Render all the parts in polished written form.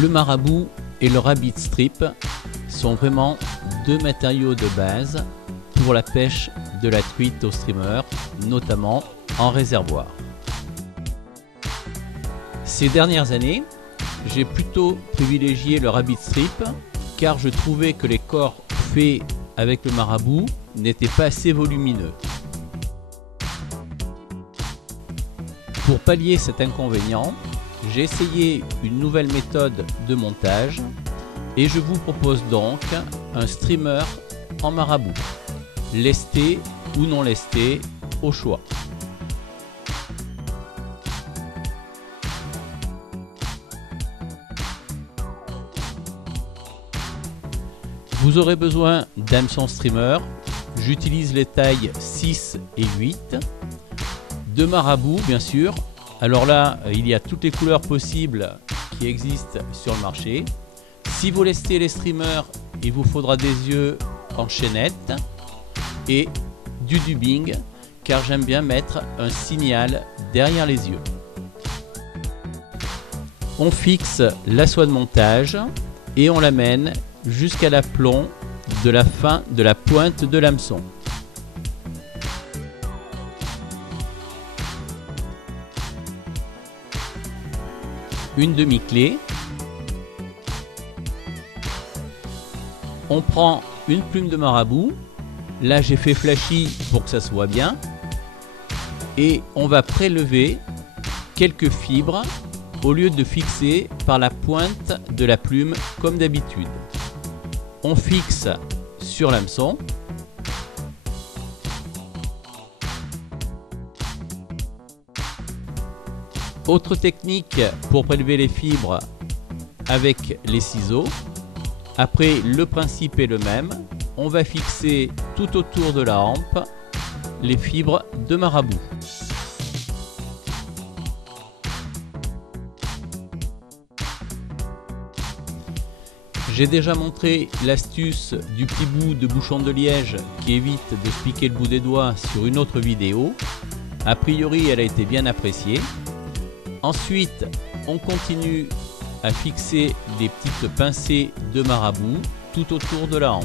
Le marabout et le rabbit strip sont vraiment deux matériaux de base pour la pêche de la truite au streamer, notamment en réservoir. Ces dernières années, j'ai plutôt privilégié le rabbit strip car je trouvais que les corps faits avec le marabout n'étaient pas assez volumineux. Pour pallier cet inconvénient, j'ai essayé une nouvelle méthode de montage et je vous propose donc un streamer en marabout, lesté ou non lesté au choix. Vous aurez besoin d'hameçon streamer, j'utilise les tailles 6 et 8, de marabout bien sûr. Alors là, il y a toutes les couleurs possibles qui existent sur le marché. Si vous lestez les streamers, il vous faudra des yeux en chaînette et du dubbing, car j'aime bien mettre un signal derrière les yeux. On fixe la soie de montage et on l'amène jusqu'à l'aplomb de la fin de la pointe de l'hameçon. Une demi-clé. On prend une plume de marabout. Là, j'ai fait flashy pour que ça se voit bien. Et on va prélever quelques fibres au lieu de fixer par la pointe de la plume comme d'habitude. On fixe sur l'hameçon. Autre technique pour prélever les fibres avec les ciseaux. Après, le principe est le même. On va fixer tout autour de la hampe les fibres de marabout. J'ai déjà montré l'astuce du petit bout de bouchon de liège qui évite de se piquer le bout des doigts sur une autre vidéo. A priori, elle a été bien appréciée. Ensuite, on continue à fixer des petites pincées de marabout tout autour de la hampe.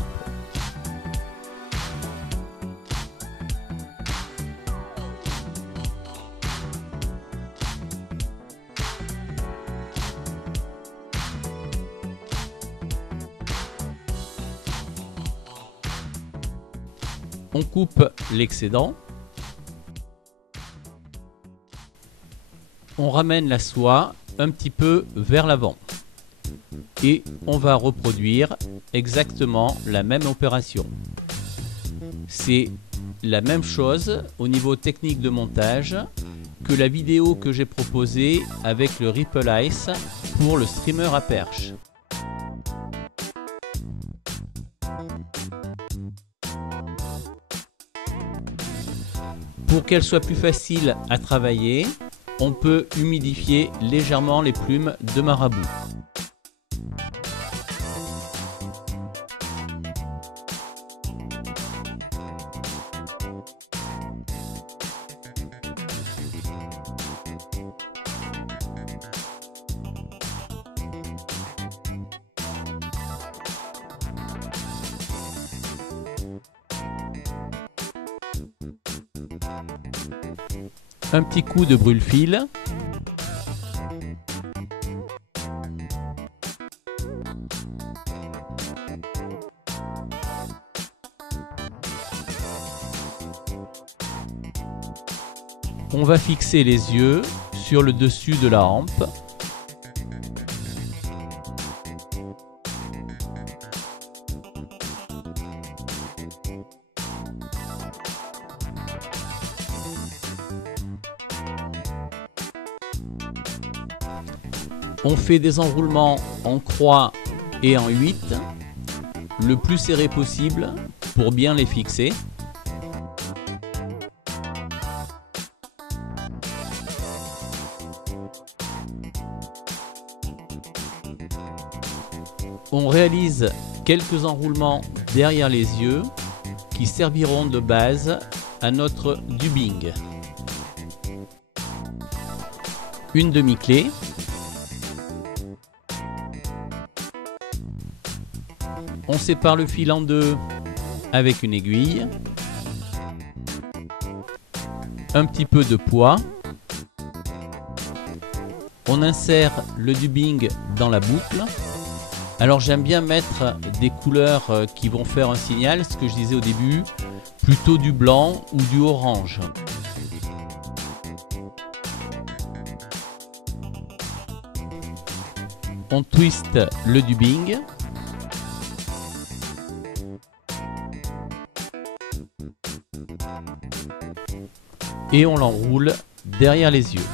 On coupe l'excédent. On ramène la soie un petit peu vers l'avant et on va reproduire exactement la même opération. C'est la même chose au niveau technique de montage que la vidéo que j'ai proposée avec le Ripple Ice pour le streamer à perche. Pour qu'elle soit plus facile à travailler, on peut humidifier légèrement les plumes de marabout. Un petit coup de brûle-fil. On va fixer les yeux sur le dessus de la hampe. On fait des enroulements en croix et en 8, le plus serré possible pour bien les fixer. On réalise quelques enroulements derrière les yeux qui serviront de base à notre dubbing. Une demi-clé. On sépare le fil en deux avec une aiguille. Un petit peu de poids. On insère le dubbing dans la boucle. Alors j'aime bien mettre des couleurs qui vont faire un signal, ce que je disais au début, plutôt du blanc ou du orange. On twiste le dubbing. Et on l'enroule derrière les yeux.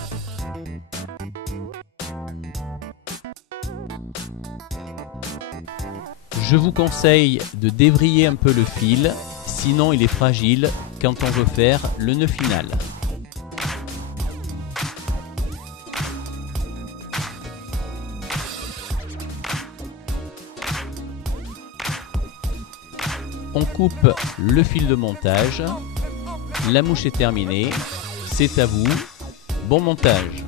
Je vous conseille de dévriller un peu le fil, sinon il est fragile quand on veut faire le nœud final. On coupe le fil de montage. La mouche est terminée. C'est à vous. Bon montage!